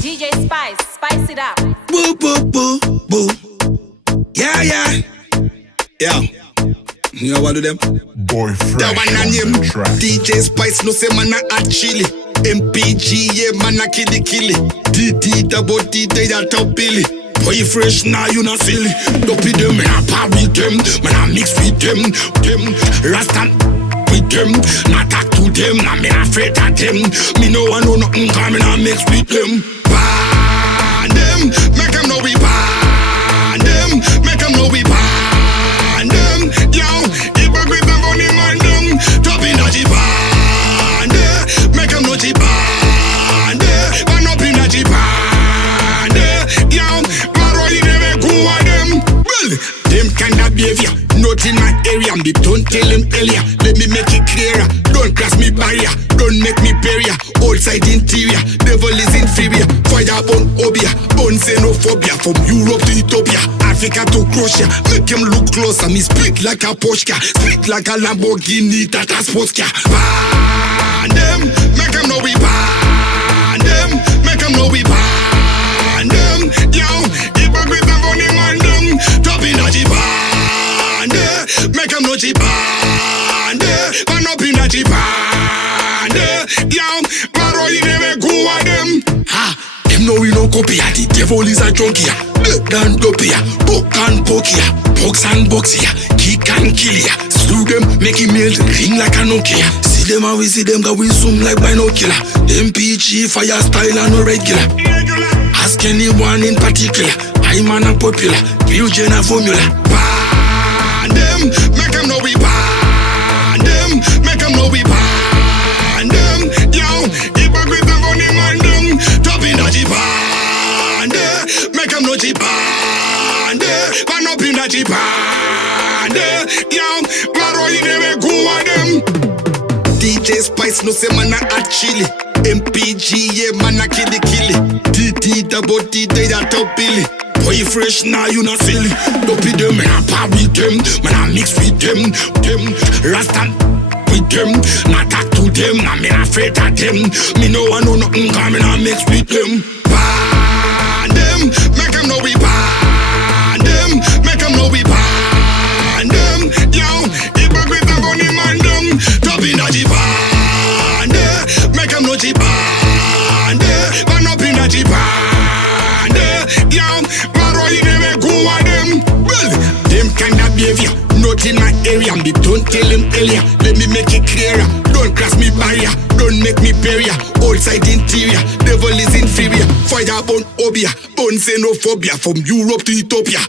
DJ Spice, spice it up. Boo, boo, boo, boo. Yeah, yeah. Yeah. You know what do them? Boy Fresh That one on name the track. DJ Spice no say man a hot chili. MPG yeah man a killy. DD double D they a top billy. Boy Fresh now you not silly. Dopey them man a par with them. Man a mix with them. Rastan with them. Not talk to them. Nah me not afraid of them. Me no one know nothing cause me not mix with them. Ban them. Make them know we ban them. Make them know we ban them. Yo, hypocrite and funny man them. Top in a G-band. Make them know G-band. Man up in a G-band. Yo, Maro you never go at them. Well, them kind of behavior not in my area. Me don't tell them earlier. Let me make it clearer. Don't cross me barrier. Don't make me barrier. Outside interior. Devil is inferior. Fire on Obia. On xenophobia. From Europe to Ethiopia. Africa to Croatia. Make him look closer. Me speak like a Porsche. Speak like a Lamborghini. Tata sports car. Ban them. Make him know we ban them. Make him know we ban them. Yo, hypocrite and funny man them. Top in a G-band. Make him know G-band. Man up in a G-band. Yo, Maro you never go at them. Ha, them know we no copy. The devil is a junkie. Dan dopia, book and pokia, box and boxia, kick and kill ya. Slew them, make him melt, ring like a Nokia. See them and we see them, cause we zoom like binocular. MPG, fire style and no regular. Ask anyone in particular, I'm an unpopular, real Jenna formula. Ban them, make them know we ban them, make them know we ban them. Yo, hypocrite and funny man them, top in a G-band. Make them know G-band. Man up in a G-band. Yo, Maro you never go at them. DJ Spice no say man a hot chili. MPG yeah man a killy. DD double D they a top billy. Boy Fresh now you not silly. Dopey them man a par with them. Man a mix with them. Rastan with them. Not talk to them. Nah me not afraid of them. Me no one know nothing cause me not mix with them. Ban them. Make them know we ban them. Make them know we ban them. Yo, hypocrite and funny man them. Top in a G-band. Make them know G-band. Man up in a G-band. Yo, Maro you never go at them. Well, them kind of behavior not in my area. Me don't tell them earlier. Let me make it clearer. Don't cross me barrier. Don't make me barrier. Outside interior. Devil is inferior. Fire on Obia. On xenophobia. From Europe to Ethiopia.